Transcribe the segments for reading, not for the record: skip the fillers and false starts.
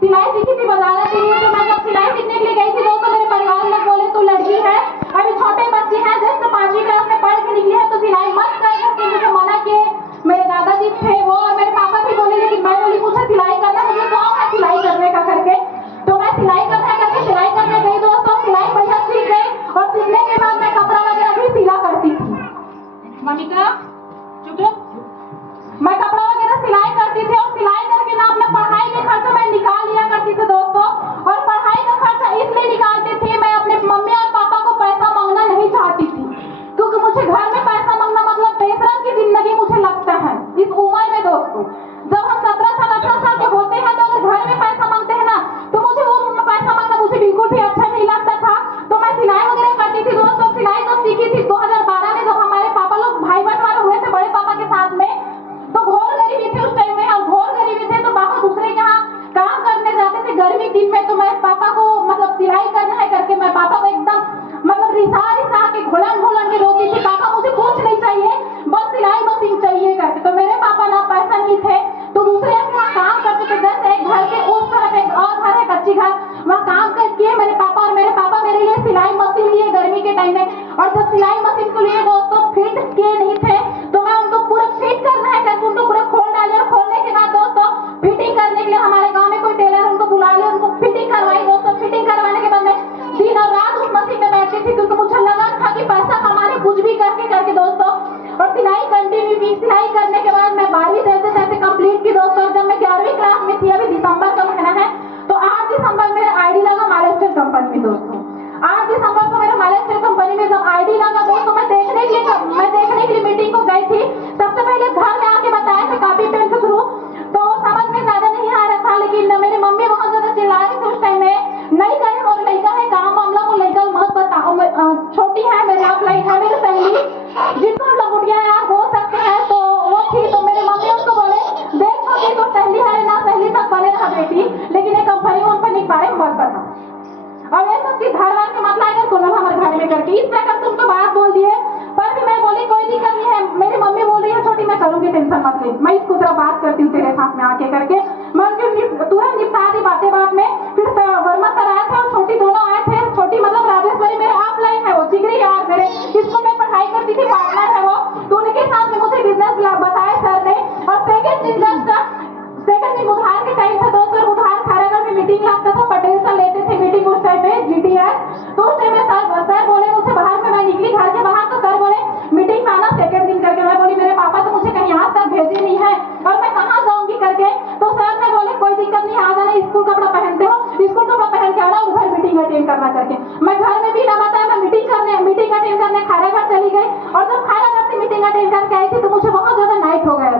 सिलाई सीखी थी बाजार के लिए। तो मैं जब सिलाई सीखने के लिए गई थी दोस्तों, मेरे परिवार में बोले तू लड़की है, अभी छोटे बच्चे हैं, जस्ट 5वीं क्लास में पढ़ के निकली है, तो सिलाई मत कर करके मुझे मना किए। मेरे दादाजी थे वो और मेरे पापा भी बोले, लेकिन मैं बोली मुझे सिलाई करना, मुझे शौक है सिलाई करने का करके। तो मैं सिलाई करने गई दोस्तों, सिलाई बढ़िया सीख गई और सीखने के बाद मैं कपड़ा वगैरह भी सिला करती थी। मोनिका चुप, मैं कपड़ा वगैरह सिलाई करती थी और सिलाई करके ना अपना पढ़ाई का खर्चा मैं निकाल लिया करती थी दोस्तों। और पढ़ाई का खर्चा इसलिए निकालती थी, मैं अपने मम्मी और पापा को पैसा मांगना नहीं चाहती थी, क्योंकि मुझे घर में पैसा मांगना मतलब बेशरम की जिंदगी मुझे लगता है इस उम्र में दोस्तों। जब हम 17 साल 18 साल के होते हैं तो अगर घर में पैसा मांगते हैं ना, तो मुझे वो पैसा मांगना मुझे बिल्कुल भी अच्छा नहीं लगता था। तो मैं सिलाई वगैरह करती थी दोस्तों। सिलाई तो सीखी थी 2012 में, जब हमारे पापा लोग भाई बंटवारा हुए थे बड़े पापा के साथ में। तो घोर गरीबी थी उस टाइम में, और घोर गरीबी थे तो पापा दूसरे के यहाँ काम करने जाते थे गर्मी दिन में। तो मैं पापा को मतलब सिलाई करना है करके मैं पापा को एकदम मतलब रिसा के घुलन के रोती थी, पापा मुझे कुछ नहीं चाहिए, बस सिलाई मशीन चाहिए करके। तो मेरे पापा ना पैसा नहीं थे तो दूसरे के वहाँ काम करते थे, जैसे एक घर के उस तरफ एक और घर है कच्ची घर, वहाँ काम करके मेरे पापा मेरे लिए सिलाई मशीन लिए गर्मी के टाइम में। और जब सिलाई मशीन को लिए दोस्तों फिट किए नहीं थे, तो मैं उनको पूरा फिट करना है करके उनको पूरा खोल डाली। और खोलने के बाद दोस्तों फिटिंग करने के लिए हमारे गाँव में कोई टेलर उनको बुला लिया, उनको फिटिंग करवाई दोस्तों। फिटिंग करवाने के बाद मैं दिन और रात उस मशीन में बैठती थी, क्योंकि मुझे लगा था कि पैसा कमाने कुछ भी करके दोस्तों। और सिलाई कंटिन्यू की। सिलाई करने के बाद मैं 12वीं जैसे कंप्लीट की दोस्तों। जब मैं 11वीं क्लास में थी, अभी दिसंबर का महीना है, तो 8 दिसंबर मेरा आईडी लगा महाराष्ट्र कंपनी में दोस्तों। 8 दिसंबर को मेरा महाराष्ट्र कंपनी में जब आईडी लगा दोस्तों, मैं देखने के लिए मीटिंग को गई थी। सबसे पहले घर में आके बताया था कॉपी पेन के थ्रू, तो समझ में ज्यादा नहीं आ रहा था, लेकिन मेरी मम्मी बहुत ज्यादा चिल्ला रही थी उस टाइम में, नहीं करे और लड़का है काम मामला को लड़का मत बताओ। छोटी है मेरे आप लाइक है मेरी सहेली, जिनको हम लोग उठिया यार हो सकते हैं, तो वो थी। तो मेरे मम्मी उसको बोले देख छोटी तो सहेली है ना, सहेली तक बने रहा बेटी, लेकिन एक कंपनी के बारे में मत बता। और ये सब चीज घर वाले मत लाएगा दोनों हमारे घर में करके, इस प्रकार से उनको बात बोल दिए। पर भी मैं बोली कोई दिक्कत नहीं है, मेरी मम्मी बोल रही है छोटी मैं करूंगी, टेंशन मत ले, मैं इसको जरा बात करती हूँ तेरे साथ में आके करके। मैं उनकी तुरंत निपटा दी बात में। फिर वर्मा सर आए थे और छोटी दोनों आए थे। छोटी मतलब राजेश्वरी मेरे ऑफलाइन है, वो जिगरी यार मेरे स्कूल में पढ़ाई करती थी, पार्टनर है वो। तो उनके साथ में मुझे बिजनेस बताया सर ने। और सेकंड दिन बुधवार के टाइम था दोस्तों, बुधवार खारागढ़ में मीटिंग लगता था, पटेल सर लेते थे मीटिंग उस टाइम पे GTS। तो उस टाइम में सर बोले मुझे बाहर में, मैं निकली घर के बाहर, तो सर बोले मीटिंग में आना सेकंड दिन करके। मैं बोली मेरे पापा तो मुझे कहीं आज तक भेजे नहीं है और मैं कहाँ जाऊंगी करके। तो सर ने बोले कोई दिक्कत नहीं, आ जाना, स्कूल कपड़ा पहनते हो, स्कूल कपड़ा पहन के आना, उधर मीटिंग अटेंड करना करके। मैं घर में भी ना बताया, मैं मीटिंग अटेंड करने खारागढ़ चली गई। और जब खारागढ़ से मीटिंग अटेंड करके आई थी तो मुझे बहुत ज्यादा नाइट हो गया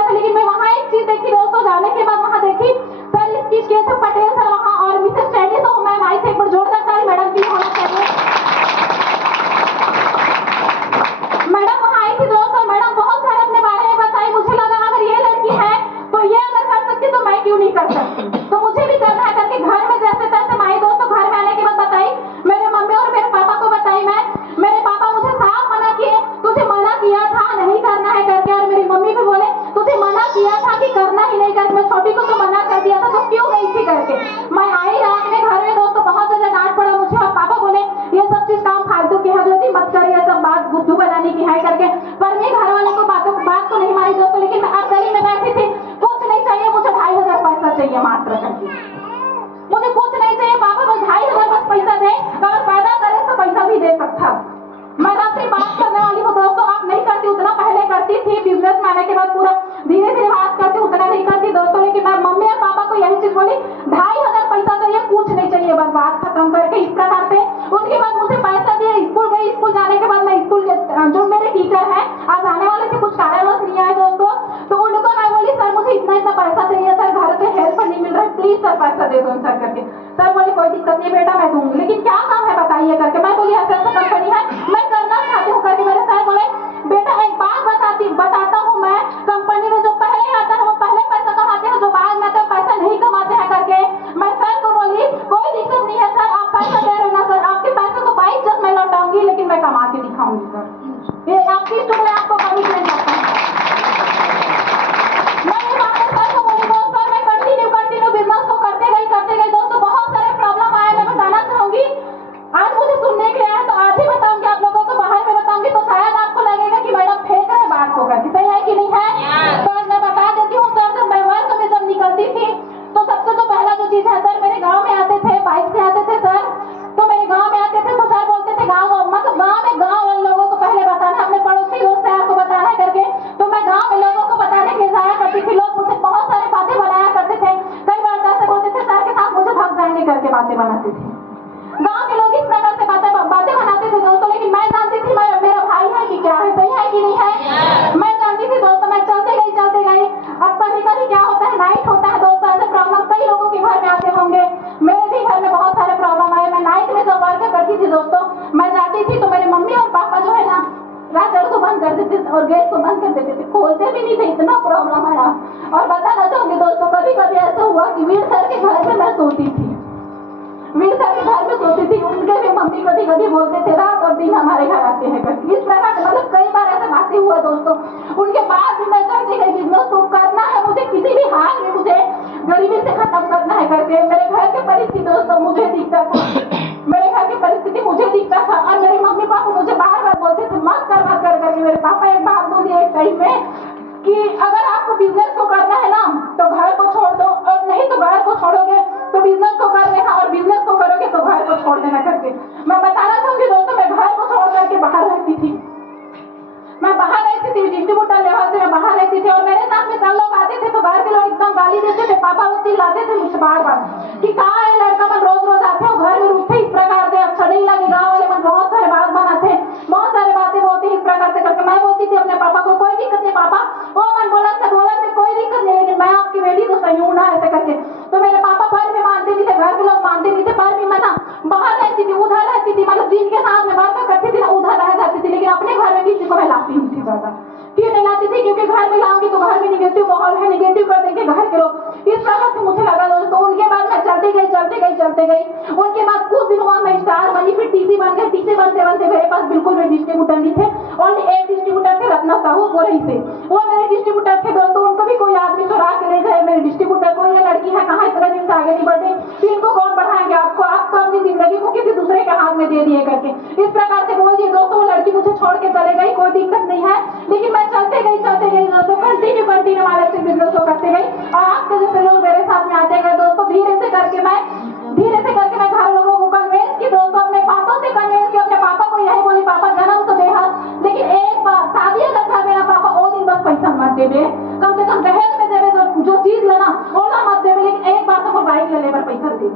था, लेकिन मैं वहाँ एक चीज देखी दोस्तों, जाने के बाद वहाँ देखी सर स्पीच किए थे पटेल सर वहाँ, और मिसेस चैनी तो मैम आई थे, एक बार जोरदार ताली मैडम की होना चाहिए। मैडम वहाँ आई थी दोस्तों, मैडम बहुत सारे अपने बारे में बताई। मुझे लगा अगर ये लड़की है तो ये अगर कर सकती तो मैं क्यों नहीं कर सकती, तो मुझे भी करना है करके घर में जैसे तैसे मैं दोस्तों घर में आने के बाद बताई मेरे मम्मी और मेरे पापा को बताई। मैं मेरे पापा मुझे साफ मना किए, तुझे मना किया था नहीं करना है करके। और मेरी मम्मी भी बोले तुझे मना किया था कि करना ही नहीं करके, मैं छोटी को तो मना कर दिया था तो क्यों गई थी करके। मैं आई रात में घर में दोस्तों, बहुत ज्यादा डांट पड़ा मुझे। और पापा बोले ये सब चीज काम फालतू की है, ज्योति मत कर, ये सब बात बुद्धू बनाने की है करके। पर मैं घर वालों को बात को नहीं मारी दोस्तों, लेकिन मैं अकेली में बैठी थी। कुछ नहीं चाहिए मुझे, 2500 पैसा चाहिए मात्र करके, मुझे कुछ नहीं चाहिए पापा, बस 2500 बस पैसा दे, अगर पैदा करे तो पैसा भी दे सकता। मैं रात्रि बात करने वाली हूँ दोस्तों, आप नहीं करती उतना पहले करती थी, बिजनेस में आने के बाद पूरा धीरे धीरे बात करती, उतना नहीं करती दोस्तों। लेकिन मैं मम्मी और पापा को यही चीज बोली 2500 पैसा चाहिए, कुछ नहीं चाहिए, बस बात खत्म करके इस प्रकार से। उसके बाद मुझे पैसा दिया, स्कूल गई। स्कूल जाने के बाद मैं स्कूल जो मेरे टीचर है आज आने वाले थे, कुछ कारणवश नहीं आए दोस्तों, तो उनको मैं बोली सर मुझे इतना पैसा चाहिए सर, घर से हेल्प नहीं मिल रहा है, प्लीज सर पैसा दे दो सर करके। सर बोले कोई दिक्कत नहीं बेटा मैं दूंगी, लेकिन क्या काम है बताइए करके। मैं बोली ऐसा कंपनी है मैं करना चाहती हूँ करके। मेरे सर बोले बेटा एक बात बताता हूँ, मैं कंपनी में जो पहले आता है वो पहले पैसा कमाते हैं, जो बाद में आता है पैसा नहीं कमाते हैं करके। मैं सर को बोली कोई दिक्कत नहीं है सर, आप पैसा दे रहे ना सर, आपके पैसे को 22 जब मैं लौटाऊंगी, लेकिन मैं कमा के दिखाऊंगी सर, ये आपकी स्टूडेंट आपको कमिटमेंट करता है। मैं सर को बोली सर मैं कंटिन्यू बातें बनाती थी। गांव के लोग इस प्रकार से बातें बनाते थे दोस्तों, लेकिन मैं जानती थी मेरा भाई है कि क्या है, सही है कि नहीं है। मैं जानती थी दोस्तों, मैं चलते गई। अब कभी कभी क्या होता है, नाइट होता है दोस्तों, ऐसे प्रॉब्लम कई लोगों के घर में आते होंगे, मेरे भी घर में बहुत सारे प्रॉब्लम आए। मैं नाइट में जब वर्क करती थी दोस्तों, मैं जाती थी तो मेरे मम्मी और पापा जो है ना, राजड़ को बंद कर देते थे और गेट को बंद कर देते थे, खोलते भी नहीं थे, इतना प्रॉब्लम आया। और बताना चाहूंगी दोस्तों, कभी कभी ऐसा हुआ कि वीर सर के घर में मैं सोती थी, वीर सर के घर में सोती थी, उनके भी मम्मी कभी कभी बोलते थे रात और दिन हमारे घर आते हैं करके। इस प्रकार से मतलब कई बार ऐसे बातें हुआ दोस्तों। उनके बाद भी मैं चाहती गई बिजनेस को करना है मुझे, किसी भी हाल में मुझे गरीबी से खत्म करना है करके। मेरे घर की परिस्थिति दोस्तों मुझे दिखता था, मेरे घर की परिस्थिति मुझे दिखता था, और मेरे मम्मी पापा मुझे बार बार बोलते थे मत कर करके। मेरे पापा एक बात बोली एक टाइम में कि अगर आपको बिजनेस को करना है ना तो घर को छोड़ दो, और नहीं तो घर को छोड़ोगे तो बिजनेस को कर लेना, और बिजनेस को करोगे तो घर को छोड़ देना करके। मैं बताना चाहूंगी दोस्तों, मैं घर को छोड़ करके बाहर रहती थी, मैं बाहर रहती थी, डिस्ट्रीब्यूटर लेवल से मैं बाहर रहती थी। और मेरे साथ में सब लोग आते थे तो घर के लोग एकदम गाली देते थे, पापा वो चिल्लाते थे मुझसे बार बार कि कहाँ है लड़का मन, रोज रोज आते हो घर में रूठे इस प्रकार से, अच्छा नहीं लगे। गाँव वाले मन बहुत सारे बात बनाते, बहुत सारे बातें बोलते इस प्रकार से करके। मैं बोलती थी अपने पापा को कोई दिक्कत नहीं पापा, वो मन बोला से कोई दिक्कत नहीं, लेकिन मैं आपकी बेटी तो सही हूँ ना, ऐसे करके। तो मेरे पापा पर भी मानते नहीं थे, घर के लोग मानते नहीं थे, पर भी मैं ना बाहर रहती थी, उधर रहती थी, मतलब जिनके साथ में बात करती थी ना उधर रह जाती थी, लेकिन अपने घर में किसी को मैं लाती नहीं थी ज्यादा। क्यों नहीं लाती थी? क्योंकि घर में लाऊंगी तो घर में निगेटिव माहौल है, निगेटिव कर देंगे घर के लोग। इस प्रकार से मुझे लगा दोस्तों। उनके बाद मैं चलते गई। उनके बाद कुछ दिनों बाद मैं स्टार बनी, फिर टीसी बन गई। टीसी बनते मेरे पास बिल्कुल भी डिस्ट्रीब्यूटर नहीं थे, ओनली एक डिस्ट्रीब्यूटर थे, रत्ना साहू बोरई से, वो मेरे डिस्ट्रीब्यूटर थे दोस्तों। उनको भी कोई आदमी चुरा के ले गए मेरे डिस्ट्रीब्यूटर को, ये लड़की है कहाँ इतना दिन से आगे नहीं बढ़े, फिर इनको कौन बढ़ाएंगे, आपको अपनी जिंदगी को किसी दूसरे के हाथ में दे दिए करके। इस प्रकार से बोल दिए दोस्तों। वो लड़की मुझे छोड़ के चले गई, कोई दिक्कत नहीं है, लेकिन मैं चलते गई दोस्तों, कंटिन्यू वाले से बिजनेस को करते गई। और आपके जैसे लोग मेरे साथ में आते गए दोस्तों। धीरे से करके मैं घर लोगों को कन्वेंस की दोस्तों, अपने पापा से कन्वेंस की। अपने पापा को यही बोली पापा जन्म तो देहा, लेकिन एक बार शादी अगर कर मेरा पापा वो दिन बस पैसा मत देवे, कम से कम दहेज में देवे, जो चीज लेना ओला मत देवे, लेकिन एक बार तो बाइक ले लेकर पैसा दे,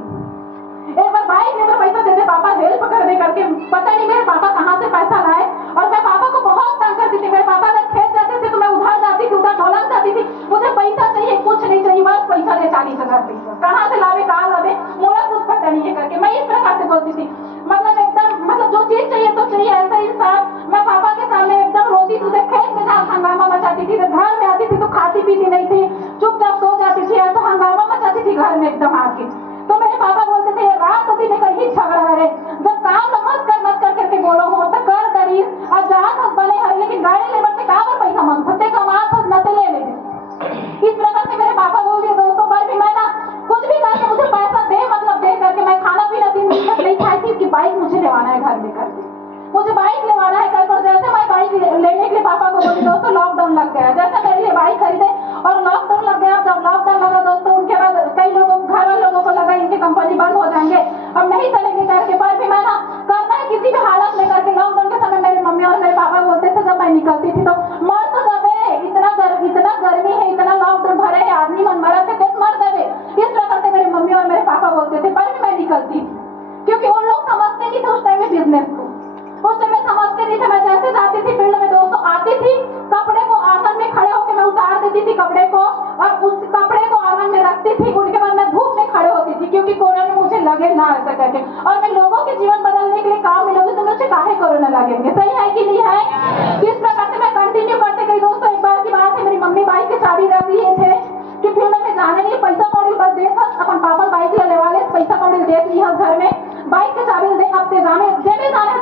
एक बार बाइक लेकर पैसा देते पापा, हेल्प कर दे करके। पता नहीं मेरे पापा कहाँ से पैसा लाए। और मैं पापा को बहुत तंग करती थी। मेरे पापा अगर खेत जाते थे तो मैं उधर जाती थी, उधर ढोलक जाती थी, मुझे पैसा चाहिए, कुछ नहीं चाहिए, बस पैसा दे, 40,000 पैसा कहाँ से लावे, कहाँ लावे, मुझे कुछ पता नहीं है करके। मैं इस प्रकार से बोलती थी, मतलब जो चीज चाहिए तो चाहिए, ऐसा इंसान। मैं पापा के सामने एकदम रोती थी, खेत में जहाँ हंगामा मचाती थी, घर में आती थी तो खाती पीती नहीं थी, चुपचाप सो जाती थी, ऐसा हंगामा मचाती थी घर में एकदम आके। तो मेरे पापा बोलते थे रात को दिन कहीं झगड़ा है, जब काम मत कर करके बोलो हो तो कर करी, और जहाँ बने हर, लेकिन गाड़ी ले बढ़ते कहाँ पर पैसा मांग सकते, कमा न ले ले। इस प्रकार से मेरे पापा बोल दिए दोस्तों। पर भी मैं ना कुछ भी करके मुझे पैसा दे, मतलब दे करके मैं खाना पीना 3 दिन तक नहीं खाई थी कि बाइक मुझे लेवाना है घर में करके, मुझे बाइक लेवाना है कल। पर जैसे मैं बाइक लेने के लिए पापा को बोली दोस्तों, लॉकडाउन लग गया, जैसे मेरे लिए बाइक खरीदे और लॉकडाउन लग गया। जब लॉकडाउन लगा दोस्तों, उनके बाद कई लोगों घर वाले लोगों को लगा इनकी कंपनी बंद हो जाएंगे, अब नहीं चलेंगे करके। पर भी मैं ना करना है किसी भी हालत में करके। लॉकडाउन के समय मेरे मम्मी और मेरे पापा बोलते थे, जब मैं निकलती थी तो मर तो जावे, इतना गर्मी है, इतना लॉकडाउन भरे है, आदमी मन मरा थे मर जावे। इस प्रकार से मेरे मम्मी और मेरे पापा बोलते थे। पर भी मैं निकलती थी, क्योंकि उन लोग समझते नहीं थे उस टाइम में बिजनेस को, उस टाइम में समझते नहीं थे। मैं जैसे जाती थी फील्ड में दोस्तों, आती थी, कपड़े को आंगन में खड़े होकर मैं उतार देती थी कपड़े को, और उस कपड़े को आंगन में रखती थी। उनके बाद मैं धूप में खड़े होती थी, क्योंकि कोरोना मुझे लगे ना ऐसा करके। और मैं लोगों के जीवन बदलने के लिए काम मिलोगे तो मुझे काहे कोरोना लगेंगे, सही है कि नहीं है। किस प्रकार से मैं कंटिन्यू करते गई दोस्तों। एक बार की बात है, मेरी मम्मी बाइक की चाबी रख लिए थे कि फील्ड में जाने नहीं, पैसा कौड़ी बस दे अपन पापा बाइक ले वाले, पैसा कौड़ी देख ली घर में, बाइक की चाबी दे, अब जाने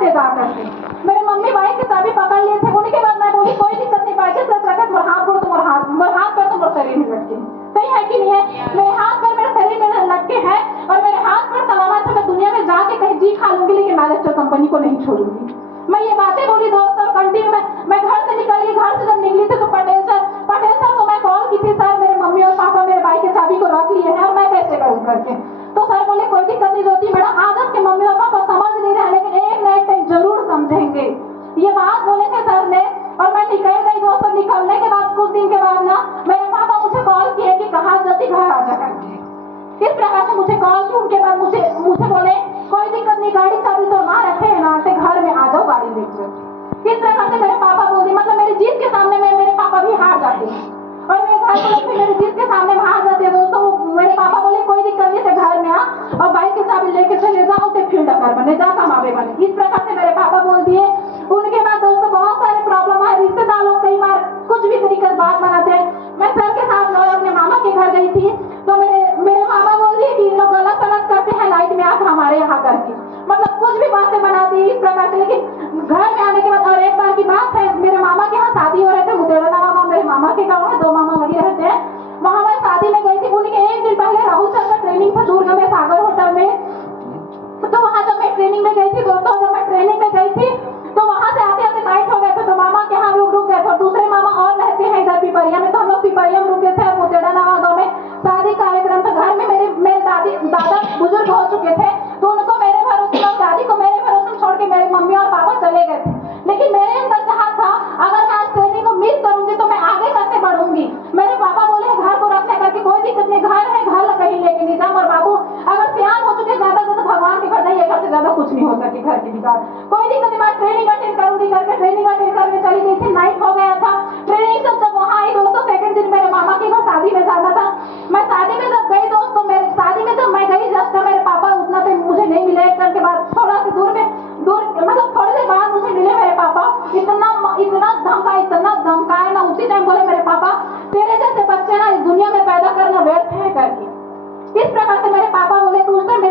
थे जा करके। मेरे मम्मी बाइक की चाबी पकड़ लिए थे। उनके बाद मैं बोली कोई दिक्कत नहीं, बाइक से रखा तुम्हारे हाथ पर, तुम्हारे हाथ पर तुम्हारे शरीर में लटके, सही है कि नहीं है। मेरे हाथ पर मेरे शरीर में लटके हैं, और मेरे हाथ पर सलामत है। मैं दुनिया में जाके कहीं जी खा लूंगी, लेकिन मैनेजर कंपनी को नहीं छोड़ूंगी। मैं ये बातें बोली दोस्तों। कंटिन्यू मैं घर से निकली, घर से जब निकली थी तो पटेल सर को मैं कॉल की थी, सर मेरे मम्मी और पापा मेरे बाइक की चाबी को रख लिए हैं और मैं कैसे करूँ करके। तो सर बोले कोई दिक्कत नहीं होती मैडम, आज आपके मम्मी और पापा समझ नहीं रहे, लेकिन एक ना एक टाइम जरूर समझेंगे, ये बात बोले थे सर ने। और मैं निकल गई दोस्तों। निकलने के बाद कुछ दिन के बाद ना मेरे पापा मुझे कॉल किए कि कहाँ जल्दी घर आ जा करके। इस प्रकार से मुझे कॉल की। उनके बाद मुझे अपनी गाड़ी चाबी तो ना रखे ना से घर में आ जाओ गाड़ी लेके। इस प्रकार से मेरे पापा बोलते, मतलब मेरी जीत के सामने में मेरे पापा भी हार जाते हैं और मेरे घर के लोग भी मेरी जीत के सामने में हार जाते हैं दोस्तों। मेरे पापा बोले कोई दिक्कत नहीं से घर में आ और बाइक की चाबी लेके चले जाओ तो फील्ड कर बने जा कमावे बने। इस प्रकार से मेरे पापा बोल दिए। उनके बाद दोस्तों बहुत सारे प्रॉब्लम आए, रिश्तेदार लोग कई बार कुछ भी तरीके से बात बनाते हैं। मैं सर के साथ अपने मामा के घर गई थी तो मेरे मामा बोल दिए कि लोग गलत सलत करते हैं लाइट में आकर हमारे यहाँ करके, मतलब कुछ भी बातें बनाती है इस प्रकार से। लेकिन घर में आने के बाद और एक बार की बात है, मेरे मामा के यहाँ शादी हो रहे थे, मुतेड़ा गाँव मेरे मामा के गाँव है, 2 मामा वही रहते हैं। वहाँ मैं शादी में गई थी। उनके एक दिन पहले राहुल सर का ट्रेनिंग था दुर्ग में सागर होटल में। तो वहाँ जब मैं ट्रेनिंग में गई थी दोस्तों, जब मैं ट्रेनिंग में गई थी तो वहाँ से आते आते नाइट हो गए थे तो मामा के यहाँ रुक गए थे और दूसरे मामा और रहते हैं इधर पिपरिया में, तो हम लोग पिपरिया में रुके थे। मुतेड़ा गाँव में शादी कार्यक्रम था। घर में मेरे दादा बुजुर्ग हो चुके थे तो उनको मेरे भरोसे और दादी को मेरे भरोसे छोड़ के मेरे मम्मी और पापा चले गए थे। लेकिन मेरे अंदर चाह था अगर मैं आज ट्रेनिंग को मिस करूंगी तो मैं आगे कैसे बढ़ूंगी। मेरे पापा बोले घर को रखने करके कोई दिक्कत नहीं, घर है, घर कहीं लेके नहीं जाऊँ। और बाबू अगर प्यार हो चुके ज्यादा तो भगवान के घर नहीं, घर से ज्यादा कुछ नहीं हो सके घर की बिगाड़, कोई दिक्कत नहीं। मैं ट्रेनिंग अटेंड करूंगी करके ट्रेनिंग अटेंड करके चली गई थी। नाइट हो गया था ट्रेनिंग से। जब वहाँ आई दोस्तों सेकंड दिन मेरे मामा के घर शादी में जाना था। मैं शादी में जब गई दोस्तों, मेरे शादी में जब मैं गई जस्ट मेरे पापा उतना तो मुझे नहीं मिले। एक के बाद थोड़ा सा दूर मतलब थोड़ी देर बाद मुझे मिले मेरे पापा। इतना धमकाए ना, उसी टाइम बोले मेरे पापा तेरे जैसे बच्चे ना इस दुनिया में पैदा करना व्यर्थ है करके। इस प्रकार से मेरे पापा बोले। तो उस टाइम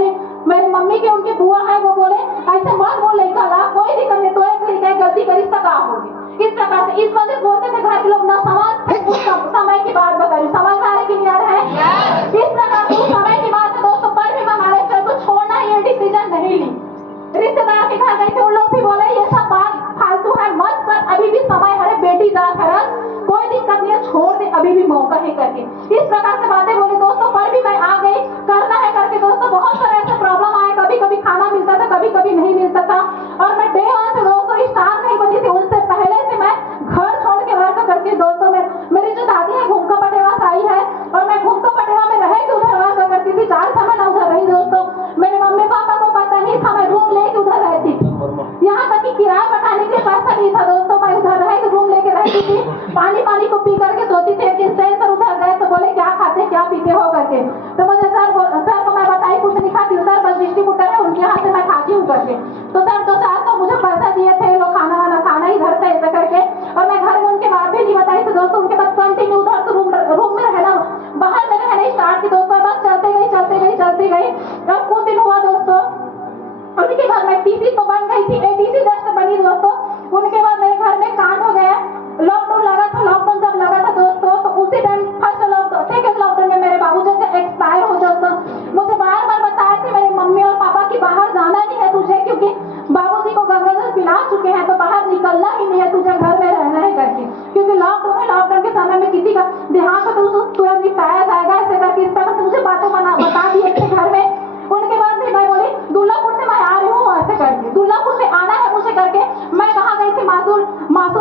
मेरी मम्मी के उनके बुआ है वो बोले ऐसे मत बोल लड़का ला, कोई दिक्कत नहीं, तो एक लड़का गलती करी तो का होगी। इस प्रकार से इस वजह बोलते थे घर के लोग ना समझ। उस समय की बात बता रही, समझ में आ रही कि नहीं आ रहा है। इस प्रकार से उस समय की बात है दोस्तों। पर भी हमारे घर को छोड़ना ये डिसीजन नहीं ली। रिश्तेदार के घर गए थे, उन लोग भी बोले ये सब बात फालतू है मत कर, अभी भी समय है, बेटी जात है, कोई दिक्कत नहीं है, छोड़ दे, अभी भी मौका है करके। इस प्रकार से बातें बोली दोस्तों। पर भी मैं आ गई, करना है करके दोस्तों। बहुत सारे ऐसे प्रॉब्लम आए, कभी कभी खाना मिलता था, कभी कभी नहीं मिलता था। और मैं डे 1 से दोस्तों स्टार नहीं बनी थी, उनसे पहले से मैं घर छोड़ के वर्क करके दोस्तों मेरी जो दादी है घूमका पटेवा से आई है और मैं घूमका पटेवा में रह के उधर वर्क करती थी। 4 समय ना उधर रही दोस्तों। मेरे मम्मी पापा को पता नहीं था, मैं रूम लेके उधर रहती थी। यहाँ तक कि किराया बताने के पैसा नहीं था दोस्तों। मैं उधर रह के रूम लेके रहती थी, पानी को पी करके सोती थी। लेकिन सर उधर गए तो बोले क्या खाते क्या पीते हो करके। तो मुझे सर को मैं बताई कुछ नहीं खाती हूँ, सर बस डिस्ट्रीब्यूटर है उनके यहाँ से मैं खाती हूँ करके। तो सर 2-4 मुझे पैसा दिए थे, लोग खाना इधर से ऐसा करके। और मैं घर में उनके बात भी नहीं बताई। तो दोस्तों उनके बाद कंटिन्यू उधर तो रूम में रहना, बाहर में रहना स्टार्ट की दोस्तों। बस चलते गई। और कुछ दिन हुआ दोस्तों, उनके बाद मैं टीसी तो बन गई थी, एटीसी जस्ट बनी दोस्तों। उनके बाद मेरे घर में कांड हो गया, लॉकडाउन लगा था। लॉकडाउन जब लगा था दोस्तों तो उसी time first lockdown second lockdown में मेरे बाबूजी का एक्सपायर हो दोस्तों। मुझे बार बताए थे मेरे मम्मी और पापा की बाहर जाना नहीं है तुझे, क्योंकि बाबूजी को गंगाजल पिला चुके हैं तो बाहर निकलना ही नहीं है, तुझे घर में रहना है करके। क्योंकि लॉकडाउन के समय में किसी का देहांत हो तो उसको तुरंत निपटाया जाएगा ऐसे करके। इस तरह से मुझे बातें बता दिए थे घर में। उनके बाद भी मैं बोली दुल्लापुर से मैं आ रही हूँ ऐसे करके, दुल्लापुर से आना है मुझे करके। मैं कहाँ गई थी, मासूल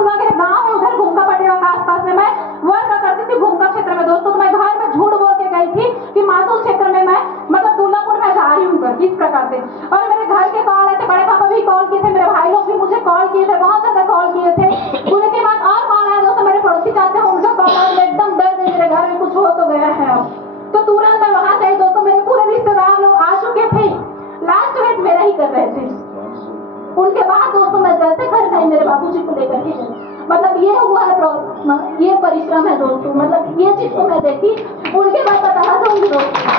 वगैरह गाँव है उधर घूमका पटेवा के आसपास में मैं वर्क करती थी घूमका क्षेत्र में दोस्तों। तो मैं घर में झूठ बोल के गई थी कि मासूल क्षेत्र में मैं मतलब दुल्लापुर में जा रही हूँ करके इस प्रकार से। और मेरे घर के कॉल आए थे, बड़े पापा भी कॉल किए थे, मेरे भाई लोग भी मुझे कॉल किए थे, बहुत ज्यादा कॉल किए थे। उनके बाद और कॉल आया दोस्तों, मेरे पड़ोसी चाचा उनका कॉल आया, एकदम डर गई मेरे घर में कुछ हो तो गया है अब। तो तुरंत मैं वहां से आई दोस्तों। मेरे पूरे रिश्तेदार लोग आ चुके थे, लास्ट वेट मेरा ही कर रहे थे। उनके बाद दोस्तों मैं जैसे घर गई मेरे बाबूजी को लेकर के गई। मतलब ये हुआ है, ये परिश्रम है दोस्तों। मतलब ये चीज को मैं देखी, उनके बाद बताना चाहूंगी दोस्तों।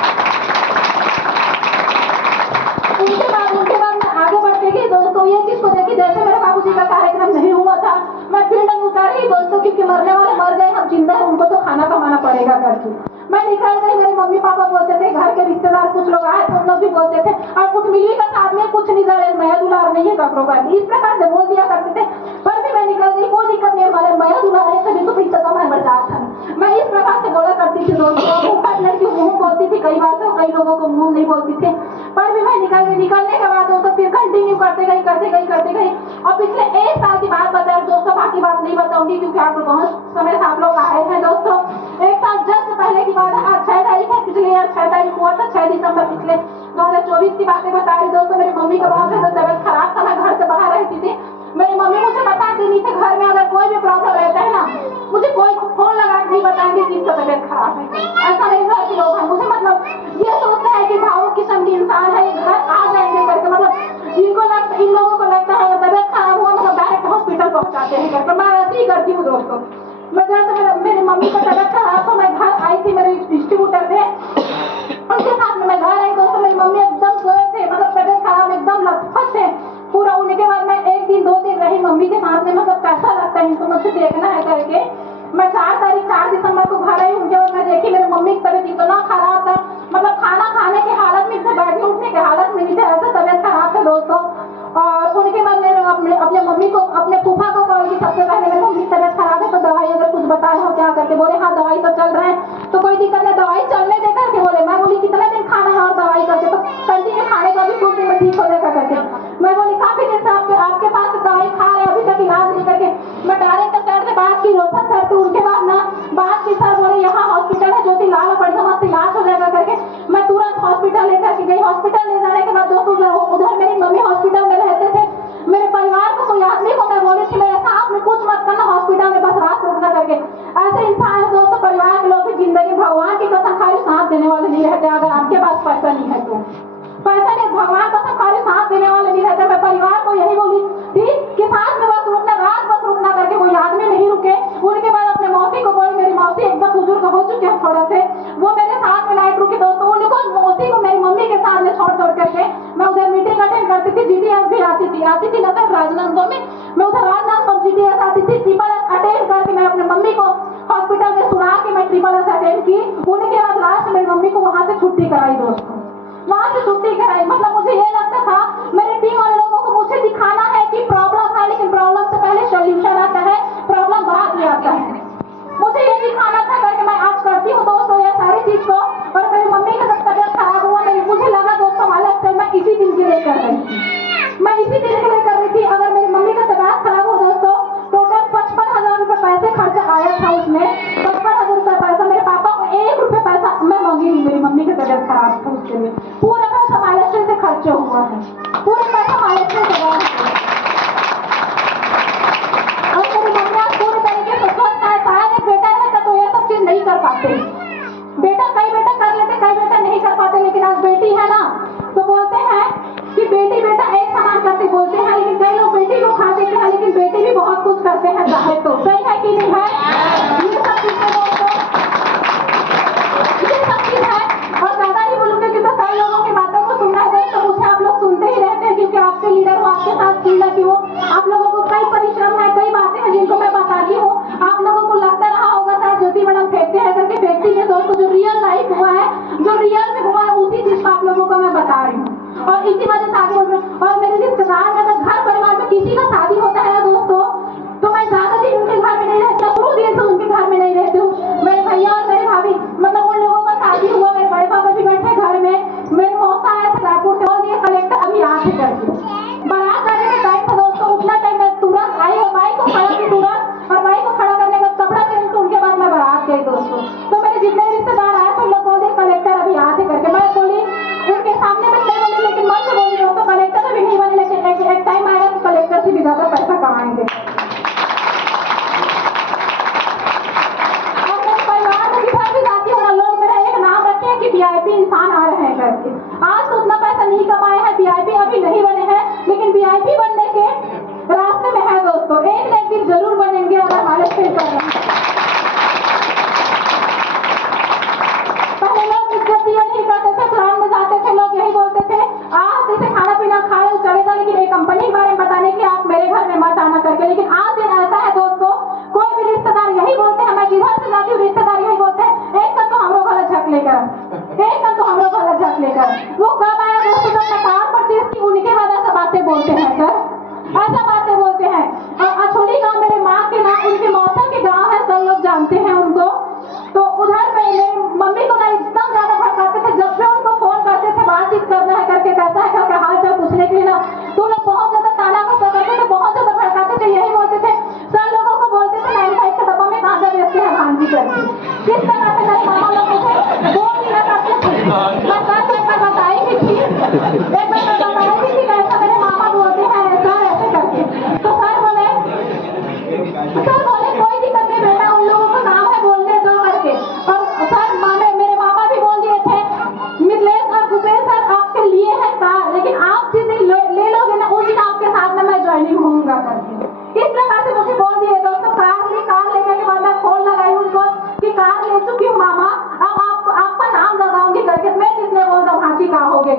उनके बाद मैं आगे बढ़ते गई दोस्तों। ये चीज को देखी, जैसे मेरे बाबूजी का कार्यक्रम नहीं हुआ था मैं फील्ड में उतारी दोस्तों, क्योंकि मरने वाले मर गए, हम जिंदा है, उनको तो खाना कमाना पड़ेगा करके। मैं निकल गई। मेरे मम्मी पापा बोलते थे, घर के रिश्तेदार कुछ लोग आए तो उन लोग भी बोलते थे और कुछ मिली का साथ में कुछ नहीं करे, मैं दुलार नहीं है कपड़ों का, इस प्रकार से बोल दिया करते थे। पर भी मैं निकल गई, कोई दिक्कत नहीं, हमारे मैं दुलारे तभी तो पैसा कमाए बर्दाश्त था। मैं इस प्रकार से बोला करती थी दोस्तों। ऊपर लड़की मुंह बोलती थी कई बार, तो कई लोगों को मुंह नहीं बोलती थी। पर भी मैं निकल गई। निकलने के बाद दोस्तों फिर कंटिन्यू करते गई। और पिछले 1 साल की बात बता रही दोस्तों, बाकी बात नहीं बताऊंगी क्योंकि आप लोग बहुत समय से आप लोग आए हैं दोस्तों। 1 साल जस्ट पहले की बात है, आज 6 तारीख है, पिछले यार 6 तारीख हुआ था, 6 दिसंबर पिछले 2024 की बातें बता रही दोस्तों। मेरी मम्मी का बहुत ज्यादा तबियत खराब था, मैं घर से बाहर रहती थी। मेरी मम्मी मुझे बताती नहीं थी, घर में अगर कोई भी प्रॉब्लम रहता है ना, मुझे कोई फोन लगा के नहीं बताएंगे कि इसका तबियत खराब है। ऐसा मेरे घर के लोग हैं, मुझे मतलब ये सोचते हैं कि भावुक किस्म की इंसान है, घर आ जाएंगे करके, मतलब इन लोगों को लगता है तबियत खराब हुआ मतलब डायरेक्ट हॉस्पिटल पहुंचाते हैं करके। मैं ऐसे ही करती हूँ दोस्तों। मैं जब मेरी मम्मी का तबियत खराब तो मैं घर आई थी, मेरे डिस्ट्रीब्यूटर थे, उनके साथ में मैं घर आई दोस्तों। मेरी मम्मी एकदम सोए थे, मतलब तबियत खराब, एकदम लथपथ थे पूरा। उनके बाद मैं 1 दिन 2 दिन रही मम्मी के साथ में, मतलब कैसा लगता है इनको मुझसे देखना है करके। मैं 4 दिसंबर को घर आई, उनके बाद मैं देखी मेरी मम्मी की तबियत इतना खराब था, मतलब खाना खाने की हालत में थे, बैठने उठने की हालत में नहीं थे, ऐसा तबियत खराब था दोस्तों। और उनके बाद मैंने अपने मम्मी को, अपने फूफा को कॉल की, सबसे पहले मेरी मम्मी की तबियत खराब है तो दवाई अगर कुछ बताए हो क्या करके। बोले हाँ दवाई तो चल रहा है, तो कोई दिक्कत नहीं, दवाई चलने दे करके बोले। मैं बोली कितना दिन खाना है और दवाई करके, तो कंटिन्यू खाने का भी कुछ दिन में ठीक हो जाएगा करके। मैं बोली काफी दिन से आपके पास दवाई खा रहे अभी तक इलाज नहीं करके। मैं डायरेक्ट सर से बात की, रोशन सर से, उनके बाद ना बात की, सर बोले यहाँ हॉस्पिटल है ज्योति लाल, बढ़िया वहाँ से इलाज हो जाएगा करके। मैं तुरंत हॉस्पिटल लेकर के गई। हॉस्पिटल ले जाने के बाद दोस्तों उधर मेरी मम्मी हॉस्पिटल में रहते थे। मेरे परिवार को, कोई आदमी को मैं बोली थी मेरे साथ में कुछ मत करना हॉस्पिटल में, बस रात रुकना करके। ऐसे इंसान है दोस्तों, परिवार के लोग की जिंदगी भगवान की कसम खाली साथ देने वाले नहीं रहते। अगर आपके पास पैसा नहीं है तो पैसा नहीं, भगवान कसम खाली साथ देने वाले नहीं रहते। मैं परिवार को यही बोली थी कि साथ में बस रुकना, रात बस रुकना करके, कोई आदमी नहीं रुके। उनके बाद अपने मौसी को बोली, मेरी मौसी एकदम बुजुर्ग हो चुके हैं थोड़ा से, वो मेरे साथ में नाइट रुकी दोस्तों। उनको मौसी को मेरी मम्मी के साथ में छोड़ करके मैं उधर मीटिंग अटेंड करती थी। जीटीएस भी आती थी ना सर राजनांदगांव में, मैं उधर राजनांदगांव जीटीएस आती थी। ट्रिपल एस अटेंड करके मैं अपने मम्मी को हॉस्पिटल में सुना के मैं ट्रिपल एस अटेंड की। उनके बाद लास्ट मेरी मम्मी को वहां से छुट्टी कराई दोस्तों, वहां से छुट्टी कराई। मतलब मुझे ये लगता था मेरे टीम वाले लोगों को मुझे दिखाना है कि प्रॉब्लम है, लेकिन प्रॉब्लम से पहले सोल्यूशन आता है, प्रॉब्लम बाद में आता है। मुझे ये दिखाना था करके मैं आज करती हूँ दोस्तों ये सारी चीज को। और मेरी मम्मी का जब तबियत खराब हुआ, मुझे लगा दोस्तों हालत मैं इसी दिन के लिए कर रही थी, मैं इसी दिन के लिए कर रही थी। अगर मेरी मम्मी का तबियत खराब हो दोस्तों, टोटल 55,000 रुपए पैसे खर्चा आया था उसमें। 55,000 रुपए पैसा, मेरे पापा को 1 रुपए पैसा मैं मांगी नहीं। मेरी मम्मी का तबियत खराब था उसके लिए पूरा पैसा माइलेज से खर्चा हुआ है, पूरे पैसा माइलेज से गया है। और मेरी मम्मी आज पूरे तरीके से स्वस्थ है। शायद एक बेटा रहता तो ये सब चीज नहीं कर पाते, कई बेटा कर लेते, कई बेटा नहीं कर पाते। लेकिन आज बेटी है ना, तो बोलते हैं कि बेटी बेटा एक समान करते बोलते हैं, लेकिन कई लोग बेटी को खा देते हैं, लेकिन बेटी भी बहुत कुछ करते हैं चाहे तो। सही है कि नहीं है? ये सब चीजें दोस्तों, ये सब चीज है। और ज्यादा नहीं बोलूंगी क्योंकि कई लोगों की बातों को सुनना है तो मुझे आप लोग सुनते ही रहते हैं, क्योंकि आपके लीडर हो, आपके साथ सुनना कि वो आप लोगों को कई परिश्रम है, कई बातें हैं जिनको मैं बताती हूँ। आप लोगों को लगता रहा होगा शायद ज्योति मैडम फेंकते हैं करके, फेंकती है दोस्तों। जो रियल लाइफ हुआ है, जो रियल में हुआ है, उसी चीज को आप लोगों को मैं बता रही हूँ। और इसी वजह से आगे बढ़ रही हूँ। और मेरे रिश्तेदार में अगर घर परिवार में किसी का शादी होता है ना दोस्तों, तो मैं ज्यादा दिन उनके घर में नहीं रहती, शुरू दिन से उनके घर में नहीं रहती हूँ। मेरे भैया और मेरे भाभी, मतलब उन लोगों का शादी हुआ, मेरे बड़े पापा भी बैठे घर में, मेरे मौसा आए थे रायपुर से, और ये कलेक्टर अभी आते करके बारात आने का टाइम था दोस्तों। उतना टाइम मैं तुरंत आई और बाइक को खड़ा की तुरंत, और बाइक को खड़ा करने का कपड़ा चेंज तो उनके बाद मैं बारात गई दोस्तों। तो मेरे जितने रिश्तेदार आए तो लोग बोले कलेक्टर अभी आते करके। मैं बोली उनके सामने में नहीं बोली, लेकिन मन से बोली दोस्तों कलेक्टर अभी नहीं बने, लेकिन एक टाइम आएगा तो कलेक्टर से भी ज्यादा पैसा कमाएंगे। और मेरे परिवार में जिधर भी जाती हूँ ना, लोग मेरा एक नाम रखे हैं कि वीआईपी इंसान आ रहे हैं करके। आज तो उतना पैसा नहीं कमाए हैं, वीआईपी अभी नहीं बने हैं, लेकिन वीआईपी बनने के रास्ते में है दोस्तों। एक न एक दिन जरूर बनेंगे अगर हमारे से कर रहे हैं। पहले लोग इज्जत ये नहीं करते थे, प्लान में जाते थे, लोग यही बोलते थे आते थे खाना पीना खाए चले जाओ, लेकिन एक कंपनी के बारे में बताने की आप मेरे घर में मत आना करके। लेकिन आज दिन ऐसा है दोस्तों, कोई भी रिश्तेदार यही बोलते हैं, मैं जिधर से जाती हूँ रिश्तेदार यही बोलते हैं, एक तो हमरो घर झक लेकर, एक तो हमरो घर झक लेकर। वो कब आया दोस्तों, जब मैं कार परचेज की, उनके बाद ऐसा बातें बोलते हैं सर, ऐसा बातें बोलते हैं। अछोली गांव मेरे माँ के नाम, उनके मौसा के गांव है, सब लोग जानते हैं उनको। तो उधर में मेरी मम्मी को ना एकदम ज्यादा भड़काते थे, जब भी उनको फोन करते थे बातचीत करना है करके, कैसा है करके हाल चाल पूछने के लिए ना, तो लोग बहुत ज्यादा ताना को करते थे, बहुत ज्यादा भड़काते थे। यही बोलते थे, सर लोगों को बोलते थे 95 के डब्बा में गांजा बेचते हैं भांजी करके। किस तरह से मेरे मामा लोग मुझे बोल दिया करते थे। मैं 10 मिनट में बताई कि ठीक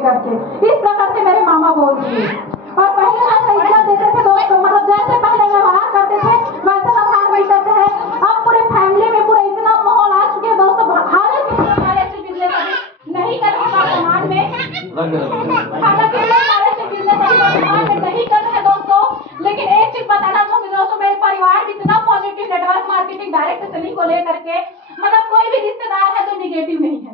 करके। इस प्रकार से मेरे मामा बोलती है। और पहले जैसे इज्जत देते थे दोस्तों, मतलब जैसे पहले व्यवहार करते थे वैसे व्यवहार नहीं करते हैं। अब पूरे फैमिली में पूरा इतना माहौल आ चुके हैं दोस्तों, हालांकि हमारे से बिजनेस नहीं कर वर्तमान में, हालांकि हमारे से बिजनेस वर्तमान में नहीं कर रहे दोस्तों, लेकिन एक चीज बताना चाहूंगी दोस्तों, मेरे परिवार में इतना positive network marketing direct selling को लेकर के, मतलब कोई भी रिश्तेदार है जो निगेटिव नहीं है,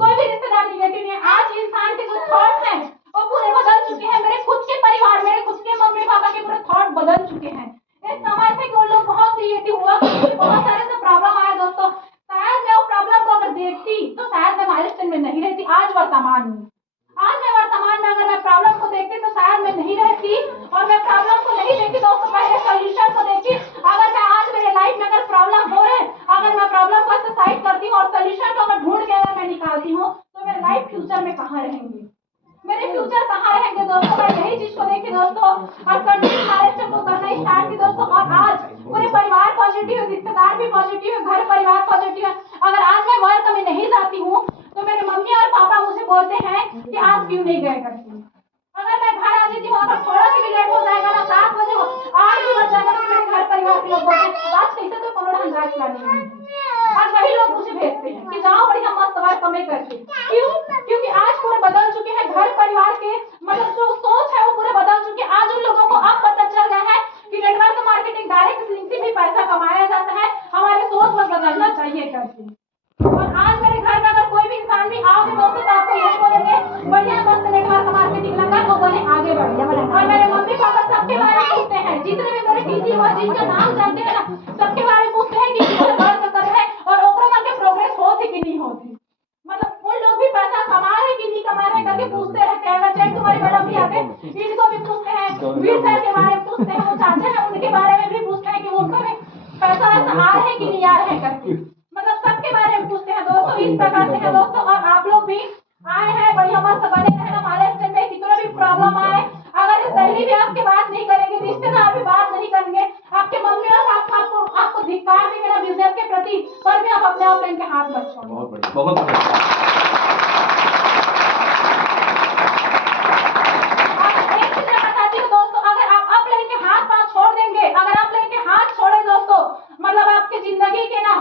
कोई भी रिश्तेदार निगेटिव नहीं है। आज इंसान के जो थॉट्स हैं वो पूरे बदल चुके हैं। मेरे खुद के परिवार, मेरे खुद के मम्मी पापा के पूरे थॉट बदल चुके हैं। एक समय थे कि वो लोग बहुत निगेटिव हुआ, बहुत सारे से प्रॉब्लम आया दोस्तों। शायद मैं वो प्रॉब्लम को अगर देखती तो शायद मैं माइलस्टोन में नहीं रहती। आज वर्तमान में अगर मैं प्रॉब्लम को देखती तो शायद मैं नहीं रहती, और मैं प्रॉब्लम को नहीं देखती दोस्तों, पहले सोल्यूशन को देखती। अगर मैं आज मेरे लाइफ में अगर प्रॉब्लम हो रहे, अगर मैं प्रॉब्लम को एक्सरसाइज करती हूँ और सोल्यूशन को अगर ढूंढ के अगर मैं निकालती हूँ, तो मेरे लाइफ फ्यूचर में कहाँ रहेंगे, मेरे फ्यूचर कहाँ रहेंगे दोस्तों। मैं यही चीज को देखी दोस्तों, और कंटिन्यू माइलस्टोन को करना स्टार्ट की दोस्तों। और आज पूरे परिवार पॉजिटिव है, रिश्तेदार भी पॉजिटिव है, घर परिवार पॉजिटिव है। अगर आज मैं वर्क में नहीं जाती हूँ तो मेरे मम्मी और पापा मुझे बोलते हैं कि आज क्यों नहीं गए करके। अगर मैं घर आ जाती हूँ, अगर थोड़ा सा भी लेट हो जाएगा ना, 7 बजे 8 भी बज जाएगा, तो मेरे घर परिवार के लोग बोलते हैं आज कैसे तो कोनो ढंग रात प्लानिंग है। आज वही लोग मुझे भेजते हैं कि जाओ बढ़िया मस्त वर्क कमे करके। क्यों? क्योंकि आज पूरे बदल चुके हैं घर परिवार के, मतलब जो सोच है वो पूरे बदल चुके हैं। आज उन लोगों को अब पता चल गया है कि नेटवर्क मार्केटिंग डायरेक्ट सेलिंग से भी पैसा कमाया जाता है, हमारे सोच बस बदलना चाहिए करके। और आज मेरे घर में अगर कोई भी इंसान भी आओगे दोस्तों तो आपको यही बोलेंगे बढ़िया मस्त नेटवर्क मार्केटिंग लगा तो बने आगे बढ़िया। और मेरे मम्मी पापा सबके बारे में पूछते हैं, जितने भी मेरे टीसी हुआ जिनका नाम जानते हैं ना, सबके बारे में पूछते हैं कि कितना वर्क कर रहे हैं और ओकरा मन के प्रोग्रेस होती कि नहीं होती। मतलब उन लोग भी पैसा कमा रहे कि नहीं कमा रहे करके पूछते रहते हैं। अगर चाहे तुम्हारे मैडम भी आते इनको भी पूछते हैं, वीर सर के बारे में पूछते हैं, वो चाहते हैं उनके बारे में भी पूछते हैं कि वो उनको भी पैसा वैसा आ रहे कि नहीं आ रहे करके, मतलब सबके बारे में पूछते हैं दोस्तों। इस प्रकार से है दोस्तों, और आप लोग भी आए हैं बढ़िया मस्त बने रहना महाराष्ट्र में, कितना भी प्रॉब्लम आए, अगर इस सहेली भी आपके बात नहीं करेंगे, रिश्तेदार भी बात नहीं करेंगे, आपके मम्मी और पापा आपको धिक्कार देंगे ना बिजनेस के प्रति, पर भी आप अपने आप इनके हाथ मत छोड़ो। बहुत बढ़िया। एक चीज मैं बताती हूँ दोस्तों, अगर आप अपने के हाथ पांव छोड़ देंगे, अगर आप लेके हाथ छोड़े दोस्तों, मतलब आपकी जिंदगी के ना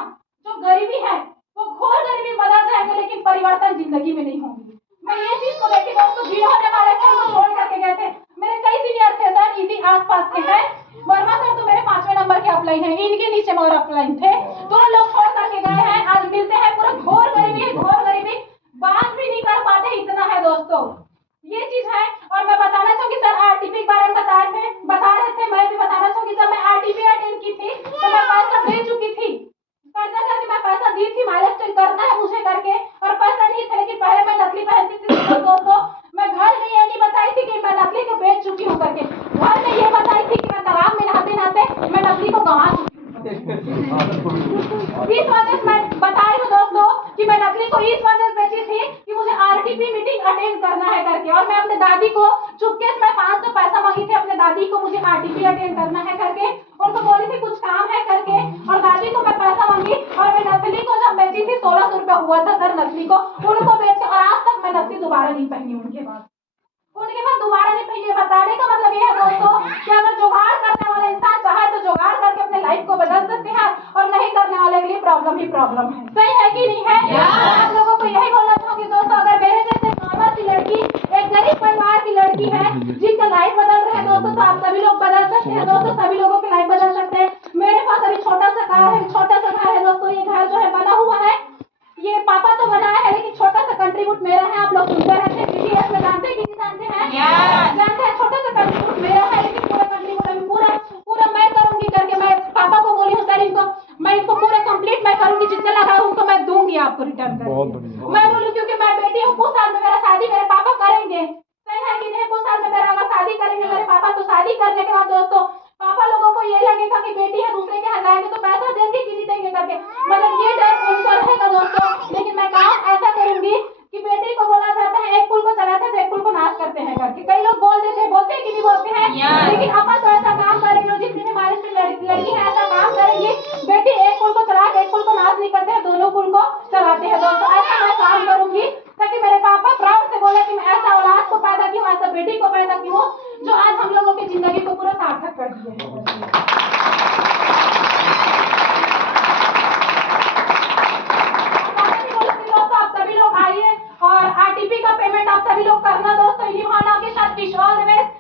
जो गरीबी है वो घोर गरीबी बदल जाएगा, लेकिन परिवर्तन जिंदगी में नहीं होंगे। मैं ये चीज को देखी दोस्तों, जिन्होंने हमारे घर को छोड़ करके गए थे, मेरे कई सीनियर थे सर इसी आसपास के हैं, वर्मा सर तो मेरे 5वें नंबर के अपलाइन है, इनके नीचे मोर अपलाइन थे, तो वो लोग छोड़ करके गए हैं। आज मिलते हैं, पूरा घोर गरीबी, बात भी नहीं कर पाते, इतना है दोस्तों, ये चीज है। और मैं बताना चाहूंगी सर आरटीपी के बारे में बता रहे थे, मैं भी बताना चाहूंगी, जब मैं आरटीपी अटेंड की थी तो मैं पैसा दे चुकी थी, पैसा करके मैं पैसा दी थी, माइलस्टोन करना है मुझे करके, और पैसा नहीं था। लेकिन पहले मैं नकली पहनती थी दोस्तों, मैं घर में ये नहीं बताई थी कि मैं नकली को बेच चुकी हूँ करके, घर में ये बताई थी कि मैं तालाब में नहाते नहाते मैं नकली को गंवा चुकी हूँ। इस वजह से मैं बता रही हूँ दोस्तों कि मैं नकली को इस वजह से बेची थी कि मुझे आरटीपी मीटिंग अटेंड करना है करके, और मैं अपने दादी को चुपके से मैं 500 पैसा मांगी थी अपने दादी को, मुझे आरटीपी अटेंड करना है करके, उनको बोली थी कुछ काम है करके, और दादी को मैं पैसा मांगी, और मैं नकली को जब बेची थी 1600 रुपया हुआ था सर नकली को, उनको बेच के, और आज तक मैं नकली दोबारा नहीं पहनी उनके बाद दोबारा नहीं पहनी। बताने का मतलब ये है दोस्तों कि अगर जुगाड़ करने वाला इंसान चाहे तो जुगाड़ करके अपने लाइफ को बदल सकते हैं, और नहीं करने वाले के लिए प्रॉब्लम ही प्रॉब्लम है। सही है कि नहीं है? आप लोगों को यही बोलना चाहूंगी दोस्तों, अगर मेरे जैसे नॉर्मल सी लड़की, एक गरीब परिवार की लड़की है जिनका लाइफ बदल रहा है दोस्तों, तो आप सभी लोग बदल सकते हैं दोस्तों, सभी लोगों की लाइफ बदल सकते हैं। मेरे पास अभी छोटा सा कार है, छोटा सा घर है दोस्तों, ये घर जो है बना हुआ है, ये पापा तो बनाया है, लेकिन छोटा सा कंट्रीब्यूट मेरा है। आप लोग सुनते रहते हैं बीटीएस में, जानते हैं कि नहीं जानते हैं? जानते हैं, छोटा सा कंट्रीब्यूट मेरा है, लेकिन पूरा कंट्रीब्यूट अभी पूरा मैं करूंगी करके, मैं पापा को बोली हूँ सर मैं इनको पूरा कंप्लीट मैं करूंगी, जितना लगा उनको मैं दूंगी आपको रिटर्न करके। मैं बोलूँ क्योंकि मैं बेटी हूँ, कुछ साल में मेरा शादी मेरे पापा करेंगे, सही है कि नहीं? कुछ साल में मेरा अगर शादी करेंगे मेरे पापा, तो शादी करने के बाद दोस्तों पापा लोगों को ये लगेगा कि बेटी है, दूसरे के यहाँ जाएंगे तो पैसा देंगे कि नहीं देंगे करके, मतलब ये डर उनको रहेगा दोस्तों। लेकिन मैं काम ऐसा करूंगी कि बेटी को बोला जाता है एक पुल को चलाते थे एक पुल को नाश करते हैं करके, कई लोग बोलते हैं कि नहीं बोलते हैं, लेकिन अपन तो ऐसा काम करेंगे, जितनी भी हमारी लड़की है ऐसा काम करेंगी, बेटी एक पुल को चला के एक पुल को नाश नहीं करते हैं, दोनों पुल को चलाते हैं दोस्तों। ऐसा मैं काम करूंगी ताकि मेरे पापा प्राउड से बोले कि मैं बेटी को पैदा की हो, जो आज हम लोगों की जिंदगी को पूरा सार्थक कर दिए। दोस्तों आप सभी लोग आइए और आरटीपी का पेमेंट आप सभी लोग करना दोस्तों, इलिभाना के साथ विश ऑल द बेस्ट।